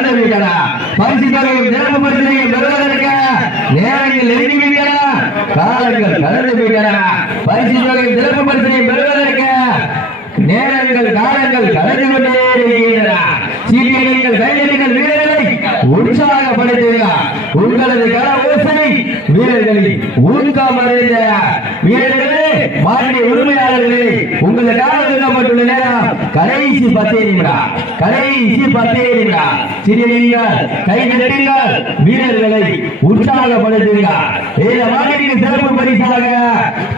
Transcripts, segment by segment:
கடந்து விட்டன பரிசு தொகையும் சிறப்பு பெறுவதற்கு நேரங்கள் நெருங்கி விட்டன காலங்கள் கடந்து விட்டன பரிசு தொகையும் சிறப்பு பரிசனையும் பெறுவதற்கு நேரங்கள் காலங்கள் கடந்து கொண்டே இருக்கின்றன சீட்டியடிகள் கையடிகள் வீரர்களை உங்களது கல ஓசனை வீரர்களை ஊக்கமடைந்த வீரர்களே மாநில உரிமையாளர்களே உங்களுக்காக ஒதுக்கப்பட்டுள்ள நேரம் கடைசி பத்தே நிமிடம். கடைசி பத்தே நிமிடம். சிறியங்கள் கை நெட்டுங்கள் வீரர்களை உற்சாகப்படுத்துங்க இந்த மாநில சிறப்பு பரிசாக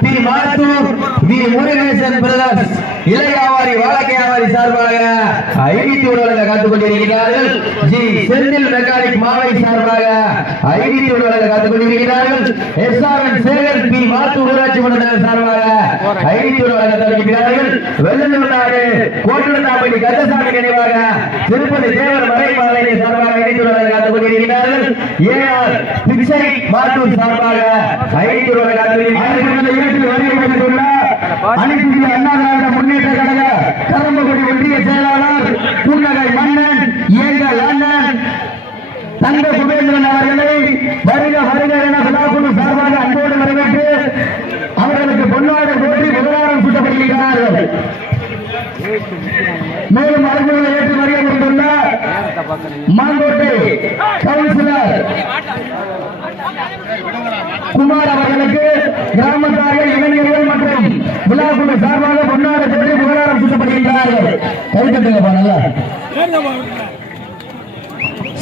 திரு மாத்தூர் வி முருகேசன் பிரதர்ஸ் இளையாவாரி வாழக்கையாவாரி சார்பாக ஐடி வழங்க காத்துக் கொண்டிருக்கிறார்கள். ஜி. செந்தில் மெக்கானிக் மாவை சார்பாக ஐடி வழங்க காத்துக் கொண்டிருக்கிறார்கள். S. R. N. Sekar P. மாத்து ஊராட்சி மன்ற சார்பாக ஐடி வழங்க தொடங்குகிறார்கள் வெள்ளலூர் நாடு கோட்டலத்தாப்பள்ளி கந்தசாமி நினைவாக திருப்பதி தேவர் மறை மாலை சார்பாக ஐடி வழங்க காத்துக் கொண்டிருக்கிறார்கள். ஏ. ஆர். பிச்சை மாத்தூர் சார்பாக ஐடி வழங்க காத்துக் கொண்டிருக்கிறார்கள். அனைத்து அண்ணா திராவிட முன்னேற்ற கழக கரம்பகுடி ஒன்றிய செயலாளர் புன்னகை மன்னன் ஏங்கல் அண்ணன் தங்க குபேந்திரன் அவர்களை வருக வருக என விழாக்குழு சார்பாக அன்போடு வரவேற்று அவர்களுக்கு பொன்னாடு போற்றி புகழாரம் சூட்டப்படுகிறார்கள் மேலும் அழைப்புகளை ஏற்று வருகை கொண்டுள்ள மாங்கோட்டை கவுன்சிலர் குமார் அவர்களுக்கு கிராமத்தார்கள் இளைஞர்கள் மற்றும் விழாக்குழு சார்பாக பொன்னாடு போட்டி புகழாரம் சூட்டப்படுகின்றார்கள் கைத்தட்டுங்க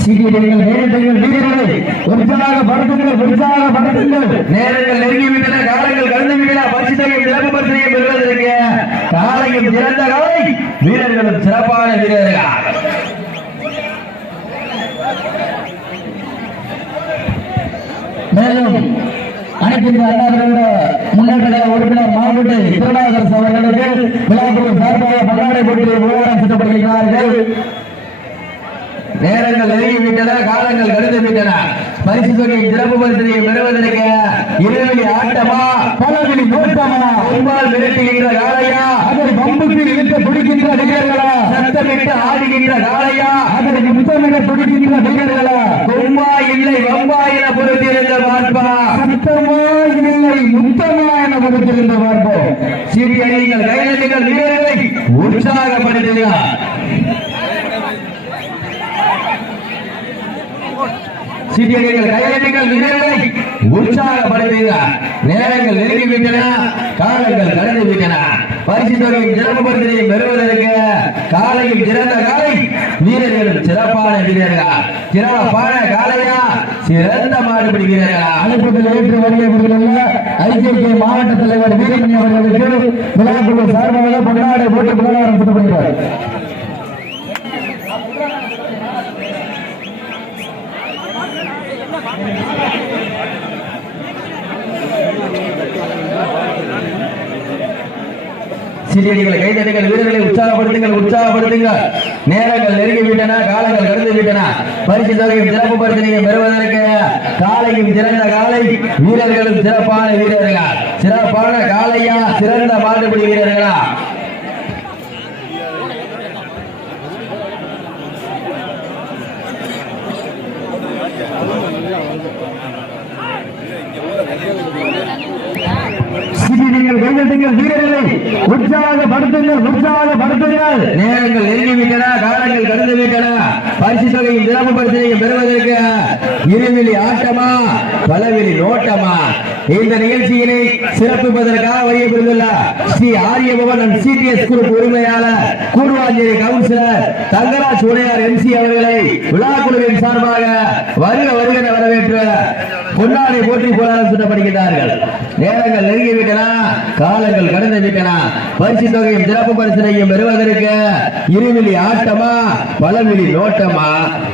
சீக்கிரங்கள் நேரங்கள் வீரர்களை உற்சாகப்படுத்துங்கள் உற்சாகப்படுத்துங்கள் நேரங்கள் நெருங்கிவிட்டன காலங்கள் கடந்து விட்டன பரிசுத்தையும் சிறப்பு பரிசையும் பெறுவதற்கு. காலையும் சிறந்த காலை வீரர்களும் சிறப்பான வீரர்கள். மேலும் அனைத்து இந்திய முன்னேற்ற உறுப்பினர் மாவட்ட திருநாகரசு அவர்களுக்கு விழாக்குழு சார்பாக பல்லாடை போட்டி விவகாரம் சுட்டப்படுகிறார்கள் நேரங்கள் நெருங்கி விட்டன காலங்கள் கடந்து விட்டன. பரிசு தொகை சிறப்பு பரிசனையை பெறுவதற்கு இருவழி ஆட்டமா பலவழி நோட்டமா பொம்பால் மிரட்டுகின்ற காளையா அதை பம்புக்கு இழுக்க துடிக்கின்ற வீரர்களா சத்தமிட்டு ஆடுகின்ற காளையா அதை முத்தமிட துடிக்கின்ற வீரர்களா கொம்பா இல்லை வம்பா என பொறுத்திருந்த பார்ப்பா. சத்தமா இல்லை முத்தமா என பொறுத்திருந்த பார்ப்போம். சிறிய அணிகள் கைநட்டுகள் வீரர்களை உற்சாகப்படுத்துகிறார் சீட்டியடிகள் கையடிகள் வீரர்களை உற்சாகப்படுத்துக நேரங்கள் நெருங்கி காலங்கள் கடந்து விட்டன பரிசு தொகையும் சிறப்பு பரிசனையும் பெறுவதற்கு காலையில் சிறந்த காலை வீரர்களும் சிறப்பான வீரர்கள்? சிறப்பான காலையா சிறந்த மாடுபிடி வீரர்களா அனுப்பத்தில் ஏற்று வருகை புரிந்துள்ள மாவட்ட தலைவர் வீரமணி அவர்களுக்கு விழாக்குழு சார்பாக பொன்னாடை போட்டு புகழாரம் சுட்டப்படுகிறார். சிறியடிகளை கைதட்டுங்கள் வீரர்களை உற்சாகப்படுத்துங்கள் உற்சாகப்படுத்துங்கள். நேரங்கள் நெருங்கி விட்டன காலங்கள் கடந்து விட்டன பரிசு தொகையும் சிறப்பு பரிசனையும் பெறுவதற்கு காலையும் சிறந்த காலை வீரர்களும் சிறப்பான வீரர்கள்? சிறப்பான காலையா? சிறந்த மாட்டுப்பிடி வீரர்களா? சிறியடிகள் கைதட்டுங்கள் வீரர்களை உற்சாகப்படுத்துங்கள் உற்சாகப்படுத்துங்கள் நேரங்கள் நெருங்கி விட்டன காலங்கள் கடந்து விட்டன பரிசு தொகையும் சிறப்பு பரிசனையும் பெறுவதற்கு இருவிழி ஆட்டமா பலவிழி நோட்டமா? இந்த நிகழ்ச்சியினை சிறப்பிப்பதற்காக வருகை Sri Aryabhavan and CDS group உரிமையாளர் கூடுவாஞ்சேரி கவுன்சிலர் தங்கராஜ் உடையார் எம்சி அவர்களை விழா குழுவின் சார்பாக வருக வருகிற வரவேற்று பொன்னாடை போற்றி போராட சுட்டப்படுகிறார்கள் நேரங்கள் நெருங்கி விட்டன காலங்கள் கடந்து விட்டன பரிசு தொகையும் சிறப்பு பரிசனையும் பெறுவதற்கு இருவிழி ஆட்டமா பலவிழி நோட்டமா?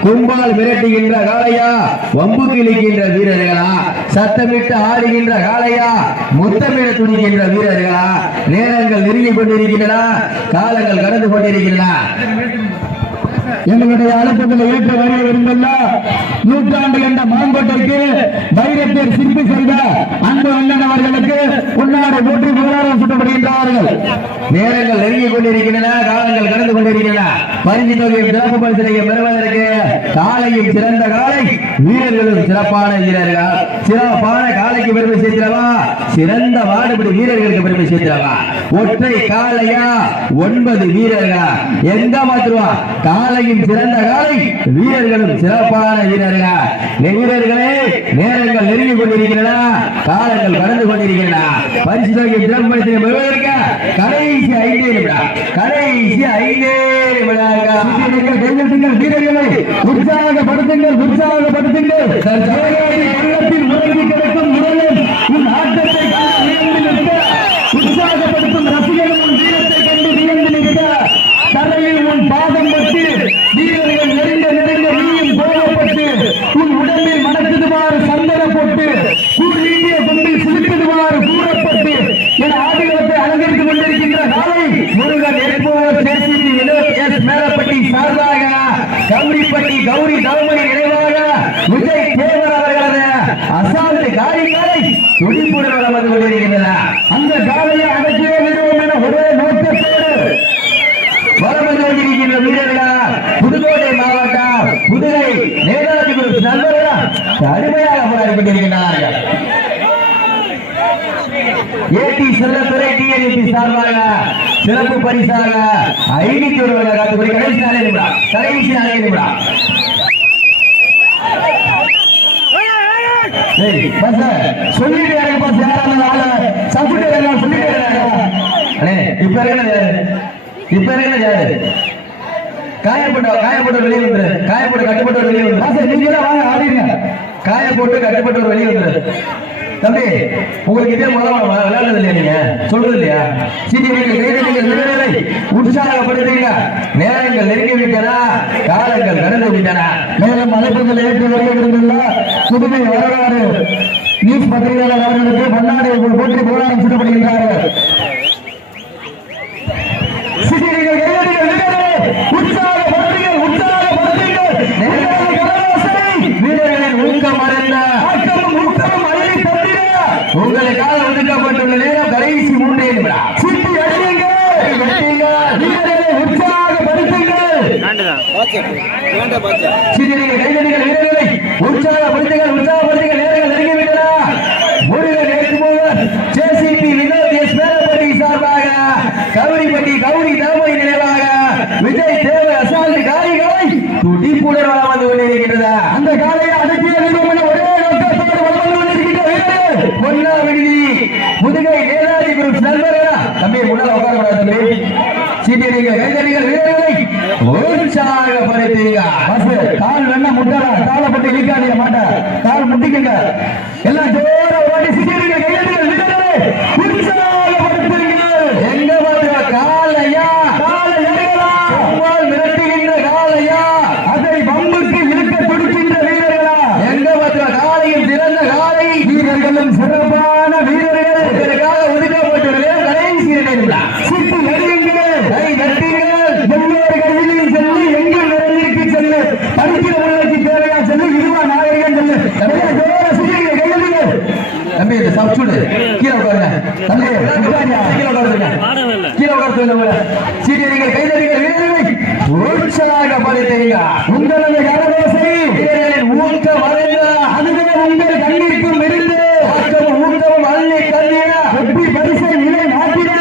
கும்பால் விரட்டுகின்ற காளையா வம்பு கிழிக்கின்ற வீரர்களா? சத்தமிட்டு ஆடுகின்ற காளையா முத்தமிட துணிகின்ற வீரர்களா? நேரங்கள் நெருங்கி கொண்டிருக்கின்றன காலங்கள் கடந்து கொண்டிருக்கின்றன. எங்களுடைய அழுத்தத்தில் ஏற்ற வரைய விரும்பெல்லாம் நூற்றாண்டு என்ற மாங்கோட்டைக்கு வைரத்தேர் சிற்பி செய்த அன்பு அண்ணன் அவர்களுக்கு உன்னாடு போற்றி புகழாரம் சுட்டப்படுகின்றார்கள். நேரங்கள் நெருங்கிக் கொண்டிருக்கின்றன காலங்கள் கடந்து கொண்டிருக்கின்றன. பரிசு தொகையும் சிறப்பு பரிசனையும் பெறுவதற்கு காலையும் சிறந்த காலை வீரர்களும் சிறப்பான வீரர்கள். சிறப்பான காலைக்கு பெருமை சேர்க்கிறவா? சிறந்த வாடுபடி வீரர்களுக்கு பெருமை சேர்க்கிறவா? ஒற்றை காலையா ஒன்பது வீரர்களா? எங்க மாத்துருவா? காலையும் சிறந்த காலை வீரர்களும் சிறப்பான வீரர்களா? வீரர்களே நேரங்கள் நெருங்கி கொண்டிருக்கிறதா? காலங்கள் கடந்து கொண்டிருக்கிறதா? பரிசு தொகையும் சிறப்பு பரிசனையும் கடைசி ஐந்தே நிமிடம். கடைசி ஐந்தே நிமிடம் வீரர்களை உற்சாகப்படுத்துங்கள் உற்சாகப்படுத்துங்கள். ஜெயலலிதா உள்ளத்தில் கிடக்கும் முறையில் உன் ஆட்டத்தை கண்டு வியந்து நிற்க உற்சாகப்படுத்தும் ரசிகர்கள் உன் வீரத்தை கண்டு வியந்து நிற்க தரையில் உன் பாதம் பட்டு வீரர்கள் நெருங்க நெருங்க நீயும் போகப்பட்டு உன் உடம்பில் மணக்குதுமாறு சந்தன போட்டு கூறிய கொம்பில் சிலுக்குதுமாறு கூறப்பட்டு என் ஆடுகளத்தை அலங்கரித்துக் கொண்டிருக்கின்ற காலை முருகன் எப்போவர் சேசிபி வினோத் எஸ் மேலப்பட்டி சார்பாக கௌரிப்பட்டி கௌரி தவமணி நினைவாக விஜய் தேவர் அவர்களது அசால்ட்டு காரியங்களை துடிப்புடன் வந்து கொண்டிருக்கின்றன. அந்த காலையை அடக்கியே விடுவோம் என ஒரே நோக்கத்தோடு வளம் கொண்டிருக்கின்ற வீரர்களா புதுக்கோட்டை மாவட்டம் புதுகை நேதாஜி குரூப் நண்பர்கள் கடுமையாக போராடி கொண்டிருக்கின்றார்கள் ஏடி செல்லத்துறை டிஎன்பி சார்பாக சிறப்பு பரிசாக ஐநூத்தி ஒரு காத்துக்குடி கடைசி நாளே நிமிடம் கடைசி நாளே நிமிடம் பஸ் சொல்லிட்டு பஸ் யாரான ஆள. சப்புட்டு இறங்க சொல்லிட்டு இறங்க. அண்ணே இப்ப இருக்கிறது யாரு? இப்ப இருக்கிறது யாரு? காயப்பட்ட காயப்பட்ட வெளியே வந்துரு. காயப்பட்ட கட்டுப்பட்ட வெளியே வந்துரு. நீங்க வாங்க ஆடிங்க காய போட்டு கட்டுப்பட்டு வெளியே வந்துரு. தம்பி உங்களுக்கு இதே முதல்ல விளையாடுறது இல்லையா நீங்க? சொல்றது இல்லையா சீட்டி நீங்கள் கைதடிகள் விடுதலை நேரங்கள் நெருங்கி விட்டனா காலங்கள் நடந்து விட்டனா மேலும் அழைப்புகள் ஏற்று வருகிறதுள்ள புதுமை வரலாறு. நியூஸ் பத்திரிகையாளர் அவர்களுக்கு மன்னாடி போட்டி போராட்டம் சுட்டப்படுகின்றார்கள் சிறியர்கள் கையடிகள் வீரர்களே, உற்சாகப்படுத்துங்கள், உற்சாகப்படுத்துங்கள். நேரடி கரகோசை, வீரர்களின் ஊக்கம் அடைந்த ஆக்கமும் ஊக்கமும் அள்ளி தந்திட. உங்களுக்காக ஒதுக்கப்பட்டுள்ள நேரம் கடைசி மூன்றே நிமிடம் சீட்டி அடியுங்கள். வீரர்களை உற்சாகப்படுத்துங்கள். சிறியர்கள் கைதடிகள் வீரர்களை உற்சாகப்படுத்துங்கள் உற்சாகப்படுத்துங்கள் நேரங்கள் ஜேசிபி வினோத் எஸ். மேலப்பட்டி சார்பாக கௌரிப்பட்டி கௌரி தாமரை நினைவாக விஜய் தேவ அசால்ட் காரிகளை துடிப்புடன் வளம் வந்து கொண்டிருக்கின்றது? அந்த காலை அடக்கிய விடுவோம் என ஒரே நோக்கத்தோடு வளர்ந்து கொண்டிருக்கின்ற வீரர்கள் பொன்னா விடுதி முதுகை நேதாஜி குரூப் நண்பர்களா தம்பி முன்னால உட்கார தம்பி சீட்டியடிகள் கைதடிகள் வீரர்களை உற்சாகப்படுத்துங்க பஸ் கால் வேணா முட்டாளா காலை போட்டு இழுக்காதீங்க மாட்ட கால் கீழே உட்கார சொல்லுங்க சீட்டியடிகள் கைதடிகள் வீரர்களை உற்சாகப்படுத்துங்க. உங்களது கரதோசை வீரர்களின் ஊக்கம் அடைந்த அதுவே உங்கள் கண்ணிற்கும் இருந்து ஆக்கமும் ஊக்கமும் அள்ளி தள்ளிய வெற்றி பரிசை நிலை மாற்றிட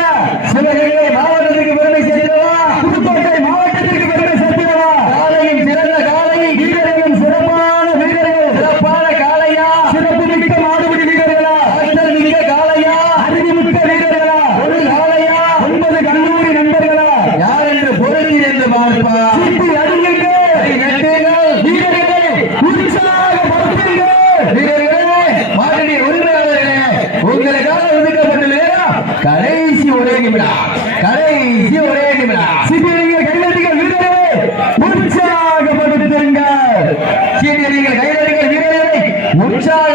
சிவகங்கை மாவட்டத்துக்கு பெருமை சேர்த்தவா புதுக்கோட்டை மாவட்டத்திற்கு பெருமை சேர்த்திடவா காலையும் சிறந்த காலை வீரர்களும் சிறப்பான வீரர்கள் சிறப்பான காளையா சிறப்பு மிக்க மாடுபிடி வீரர்களா ஆற்றல் மிக்க காளையா அறிவுமிக்க வீரர்களா ஒரு காளையா ஒன்பது கல்லூரி நண்பர்களா யார் என்று பொருத்தி என்று பார்ப்பா சிட்டி அடியுங்கள் கை நட்டுங்கள் வீரர்களே உற்சாகப்படுத்துங்கள் வீரர்களே மாநில உரிமையாளர்களே உங்களுக்காக ஒதுக்கப்பட்ட நேரம் கடைசி ஒரே நிமிடம். கடைசி ஒரே நிமிடம். சிபிஐ கையெழுத்துகள் வீரர்களே. உற்சாகப்படுத்துங்கள். சிபிஐ கைதடிகள் வீரர்களை. உற்சாக